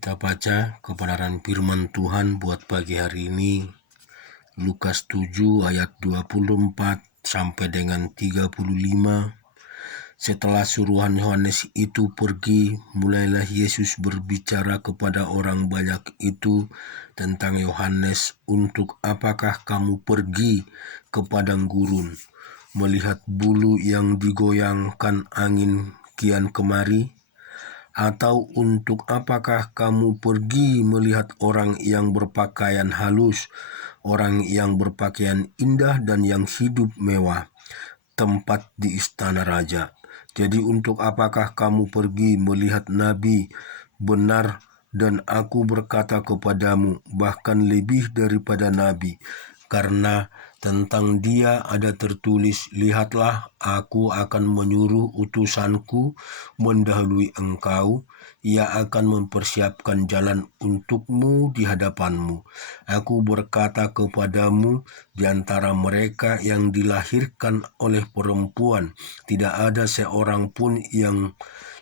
Kita baca kebenaran firman Tuhan buat pagi hari ini, Lukas 7 ayat 24 sampai dengan 35. Setelah suruhan Yohanes itu pergi, mulailah Yesus berbicara kepada orang banyak itu tentang Yohanes, untuk apakah kamu pergi ke padang gurun, melihat bulu yang digoyangkan angin kian kemari? Atau untuk apakah kamu pergi melihat orang yang berpakaian halus, orang yang berpakaian indah dan yang hidup mewah, tempat di istana raja? Jadi untuk apakah kamu pergi melihat nabi benar? Dan aku berkata kepadamu, bahkan lebih daripada nabi, karena tentang dia ada tertulis, lihatlah, aku akan menyuruh utusanku mendahului engkau, ia akan mempersiapkan jalan untukmu di hadapanmu. Aku berkata kepadamu, di antara mereka yang dilahirkan oleh perempuan, tidak ada seorang pun yang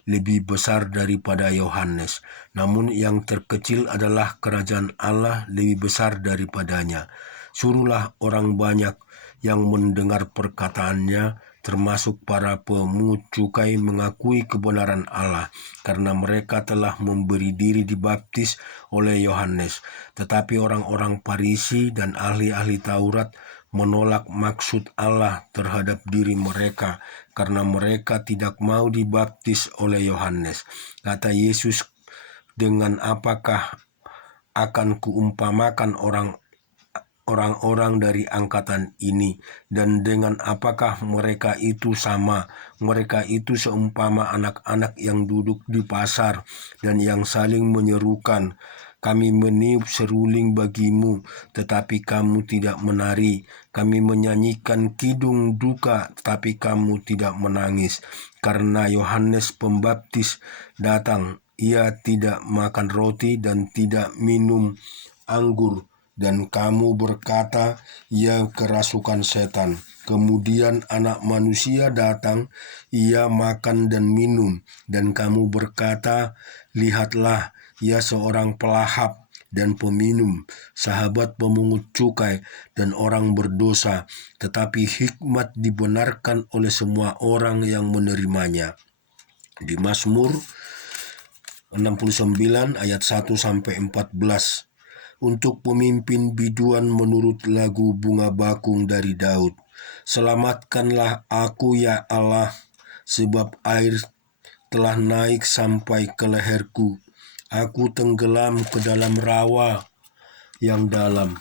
lebih besar daripada Yohanes, namun yang terkecil adalah kerajaan Allah lebih besar daripadanya. Suruhlah orang banyak yang mendengar perkataannya, termasuk para pemungut cukai, mengakui kebenaran Allah, karena mereka telah memberi diri dibaptis oleh Yohanes. Tetapi orang-orang Farisi dan ahli-ahli Taurat menolak maksud Allah terhadap diri mereka, karena mereka tidak mau dibaptis oleh Yohanes. Kata Yesus, dengan apakah akan kuumpamakan orang-orang dari angkatan ini, dan dengan apakah mereka itu sama? Mereka itu seumpama anak-anak yang duduk di pasar dan yang saling menyerukan, kami meniup seruling bagimu, tetapi kamu tidak menari. Kami menyanyikan kidung duka, tetapi kamu tidak menangis. Karena Yohanes Pembaptis datang, ia tidak makan roti dan tidak minum anggur, dan kamu berkata, ia kerasukan setan. Kemudian Anak Manusia datang, ia makan dan minum, dan kamu berkata, lihatlah, ia seorang pelahap dan peminum, sahabat pemungut cukai dan orang berdosa, tetapi hikmat dibenarkan oleh semua orang yang menerimanya. Di Mazmur 69 ayat 1 sampai 14. Untuk pemimpin biduan menurut lagu bunga bakung dari Daud. Selamatkanlah aku ya Allah, sebab air telah naik sampai ke leherku. Aku tenggelam ke dalam rawa yang dalam.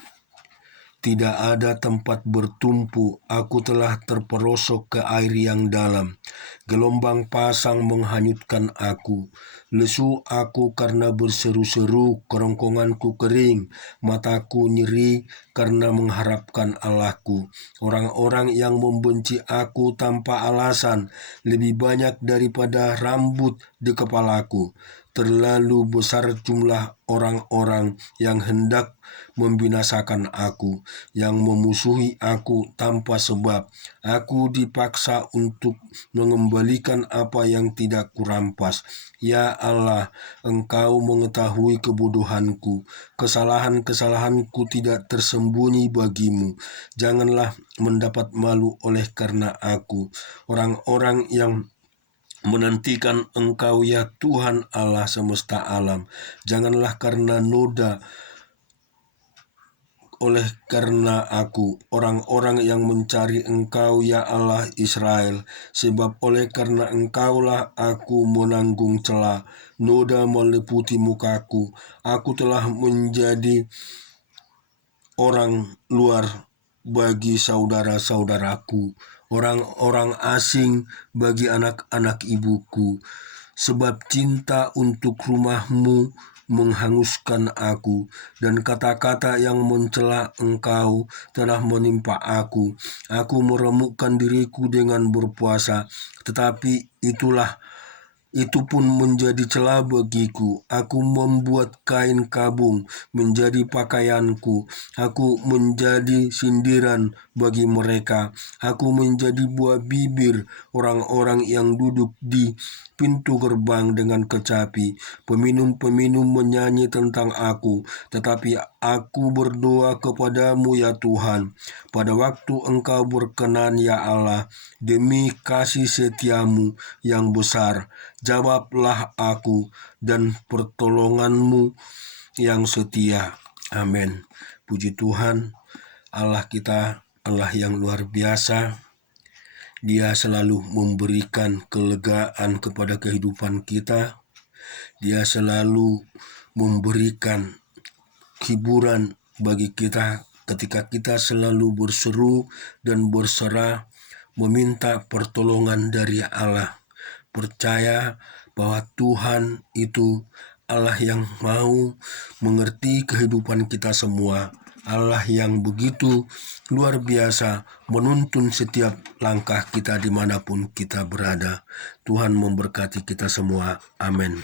Tidak ada tempat bertumpu, aku telah terperosok ke air yang dalam. Gelombang pasang menghanyutkan aku. Lesu aku karena berseru-seru, kerongkonganku kering, mataku nyeri karena mengharapkan Allahku. Orang-orang yang membenci aku tanpa alasan lebih banyak daripada rambut di kepalaku. Terlalu besar jumlah orang-orang yang hendak membinasakan aku, yang memusuhi aku tanpa sebab. Aku dipaksa untuk mengembalikan apa yang tidak kurampas. Ya Allah, Engkau mengetahui kebodohanku. Kesalahan-kesalahanku tidak tersembunyi bagimu. Janganlah mendapat malu oleh karena aku. Orang-orang yang menantikan Engkau ya Tuhan Allah semesta alam, janganlah karena noda oleh karena aku. Orang-orang yang mencari Engkau ya Allah Israel, sebab oleh karena Engkaulah aku menanggung cela, noda meliputi mukaku. Aku telah menjadi orang luar bagi saudara-saudaraku, orang-orang asing bagi anak-anak ibuku. Sebab cinta untuk rumahmu menghanguskan aku, dan kata-kata yang mencela Engkau telah menimpa aku. Aku meremukkan diriku dengan berpuasa, tetapi itu pun menjadi celah bagiku. Aku membuat kain kabung menjadi pakaianku. Aku menjadi sindiran bagi mereka. Aku menjadi buah bibir orang-orang yang duduk di pintu gerbang dengan kecapi. Peminum-peminum menyanyi tentang aku, tetapi aku berdoa kepadamu ya Tuhan. Pada waktu Engkau berkenan ya Allah, demi kasih setiamu yang besar, jawablah aku dan pertolonganmu yang setia. Amin. Puji Tuhan, Allah kita, Allah yang luar biasa. Dia selalu memberikan kelegaan kepada kehidupan kita. Dia selalu memberikan hiburan bagi kita ketika kita selalu berseru dan berserah, meminta pertolongan dari Allah. Percaya bahwa Tuhan itu Allah yang mau mengerti kehidupan kita semua. Allah yang begitu luar biasa menuntun setiap langkah kita dimanapun kita berada. Tuhan memberkati kita semua. Amin.